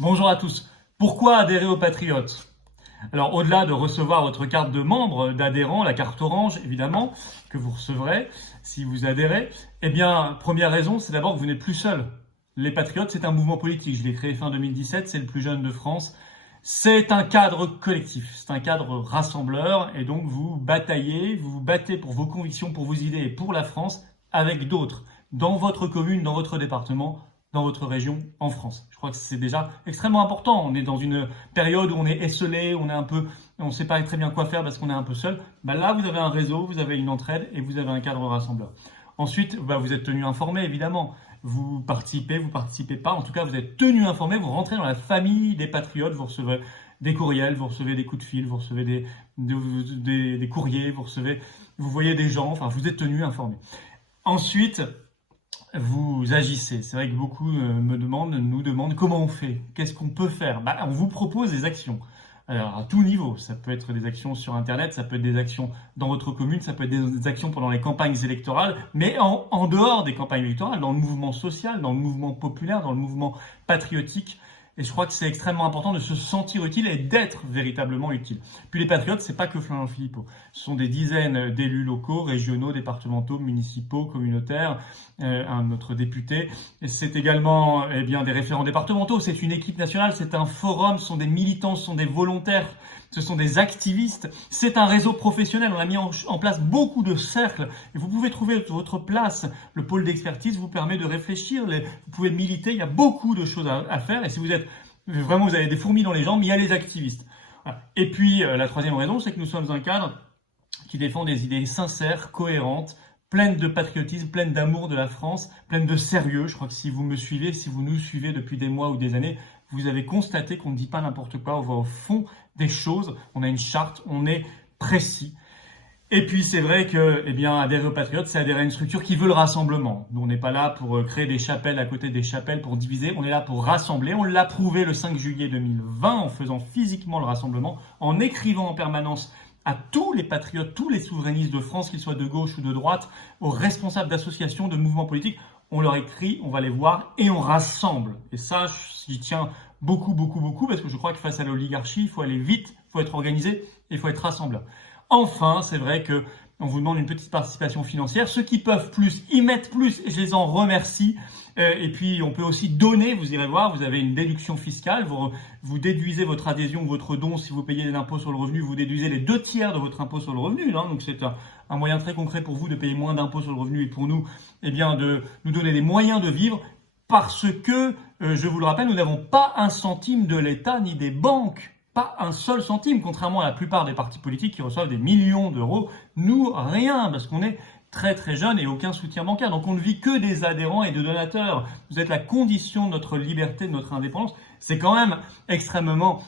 Bonjour à tous. Pourquoi adhérer aux Patriotes? Alors, au-delà de recevoir votre carte de membre, d'adhérent, la carte orange, évidemment, que vous recevrez si vous adhérez, eh bien, première raison, c'est d'abord que vous n'êtes plus seul. Les Patriotes, c'est un mouvement politique. Je l'ai créé fin 2017, c'est le plus jeune de France. C'est un cadre collectif, c'est un cadre rassembleur, et donc vous bataillez, vous vous battez pour vos convictions, pour vos idées et pour la France avec d'autres, dans votre commune, dans votre département, dans votre région, en France. Je crois que c'est déjà extrêmement important. On est dans une période où on est esselé, on ne sait pas très bien quoi faire parce qu'on est un peu seul. Là, vous avez un réseau, vous avez une entraide et vous avez un cadre rassembleur. Ensuite, vous êtes tenu informé, évidemment. Vous participez pas. En tout cas, vous êtes tenu informé. Vous rentrez dans la famille des Patriotes. Vous recevez des courriels, vous recevez des coups de fil, vous recevez des courriers, vous voyez des gens. Enfin, vous êtes tenu informé. Ensuite, vous agissez. C'est vrai que beaucoup nous demandent comment on fait, qu'est-ce qu'on peut faire. On vous propose des actions. Alors, à tout niveau, ça peut être des actions sur Internet, ça peut être des actions dans votre commune, ça peut être des actions pendant les campagnes électorales, mais en dehors des campagnes électorales, dans le mouvement social, dans le mouvement populaire, dans le mouvement patriotique. Et je crois que c'est extrêmement important de se sentir utile et d'être véritablement utile. Puis les Patriotes, c'est pas que Florian Philippot. Ce sont des dizaines d'élus locaux, régionaux, départementaux, municipaux, communautaires, notre député. Et c'est également des référents départementaux. C'est une équipe nationale, c'est un forum, ce sont des militants, ce sont des volontaires, ce sont des activistes. C'est un réseau professionnel. On a mis en place beaucoup de cercles. Et vous pouvez trouver votre place. Le pôle d'expertise vous permet de réfléchir. Vous pouvez militer. Il y a beaucoup de choses à faire. Et si vous avez des fourmis dans les jambes, il y a les activistes. Voilà. Et puis, la troisième raison, c'est que nous sommes un cadre qui défend des idées sincères, cohérentes, pleines de patriotisme, pleines d'amour de la France, pleines de sérieux. Je crois que si vous me suivez, si vous nous suivez depuis des mois ou des années, vous avez constaté qu'on ne dit pas n'importe quoi, on va au fond des choses, on a une charte, on est précis. Et puis c'est vrai que adhérer aux Patriotes, c'est adhérer à une structure qui veut le rassemblement. Nous, on n'est pas là pour créer des chapelles à côté des chapelles pour diviser, on est là pour rassembler. On l'a prouvé le 5 juillet 2020 en faisant physiquement le rassemblement, en écrivant en permanence à tous les patriotes, tous les souverainistes de France, qu'ils soient de gauche ou de droite, aux responsables d'associations, de mouvements politiques. On leur écrit, on va les voir et on rassemble. Et ça, j'y tiens beaucoup, parce que je crois que face à l'oligarchie, il faut aller vite, il faut être organisé et il faut être rassembleur. Enfin, c'est vrai que on vous demande une petite participation financière. Ceux qui peuvent plus, y mettent plus et je les en remercie. Et puis, on peut aussi donner, vous irez voir, vous avez une déduction fiscale. Vous déduisez votre adhésion, votre don. Si vous payez des impôts sur le revenu, vous déduisez les 2/3 de votre impôt sur le revenu. Donc, c'est un moyen très concret pour vous de payer moins d'impôts sur le revenu et pour nous, de nous donner les moyens de vivre. Parce que, je vous le rappelle, nous n'avons pas un centime de l'État ni des banques. Pas un seul centime, contrairement à la plupart des partis politiques qui reçoivent des millions d'euros. Nous, rien, parce qu'on est très très jeune et aucun soutien bancaire. Donc on ne vit que des adhérents et de donateurs. Vous êtes la condition de notre liberté, de notre indépendance. C'est quand même extrêmement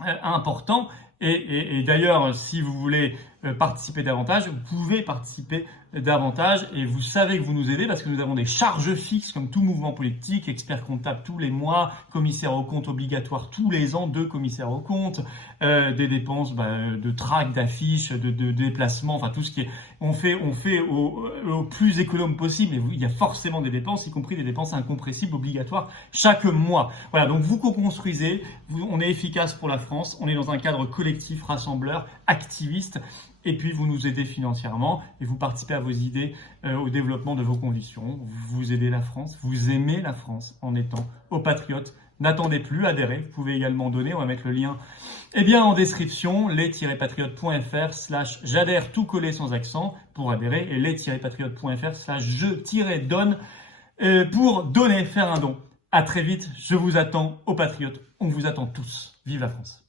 important. Et d'ailleurs, si vous voulez participer davantage, vous pouvez participer davantage et vous savez que vous nous aidez parce que nous avons des charges fixes comme tout mouvement politique, expert comptable tous les mois, commissaire aux comptes obligatoire tous les ans, 2 commissaires aux comptes, des dépenses de tract, d'affiches, de déplacements, enfin tout ce qui est... On fait au plus économe possible, mais il y a forcément des dépenses, y compris des dépenses incompressibles obligatoires chaque mois. Voilà, donc vous co-construisez, on est efficace pour la France, on est dans un cadre collectif, rassembleur, activiste, et puis vous nous aidez financièrement et vous participez à vos idées, au développement de vos convictions. Vous aidez la France, vous aimez la France en étant aux Patriotes. N'attendez plus, adhérez. Vous pouvez également donner, on va mettre le lien en description, les-patriotes.fr/j'adhère tout collé sans accent pour adhérer et les-patriotes.fr/je-donne pour donner, faire un don. À très vite, je vous attends aux Patriotes, on vous attend tous. Vive la France!